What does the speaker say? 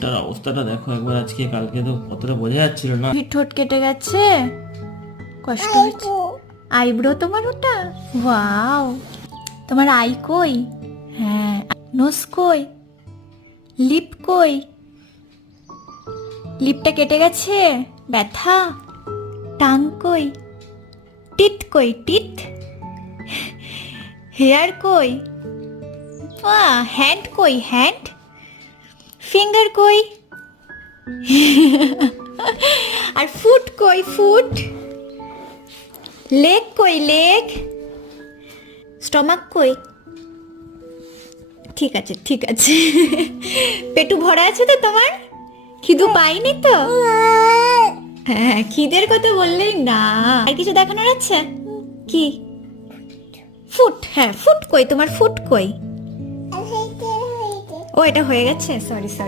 তার অবস্থাটা দেখো একবার, আজকে কালকে তো কতটা বোঝা যাচ্ছিল না। ঠোঁট কেটে গেছে, কষ্ট হচ্ছে। আইব্রো তোমার ওটা? ওয়াও। তোমার আই কই? হ্যাঁ। নোজ কই? লিপ কই? লিপটা কেটে গেছে, ব্যথা। টাং কই? টিথ কই? টিথ। হেয়ার কই? বাহ। হ্যান্ড কই? হ্যান্ড। ফিঙ্গার কই? আর ফুট কই? ফুট। লেগ কই? লেগ। স্টমাক কই? ঠিক আছে ঠিক আছে। পেটু ভরা আছে তো তোমার? খিদু পাইনি তো? হ্যাঁ, খিদের কথা বললেই না। আর কিছু দেখানোর আছে কি? ফুট। হ্যাঁ, ফুট কই? তোমার ফুট কই? ও, এটা হয়ে গেছে, সরি সরি।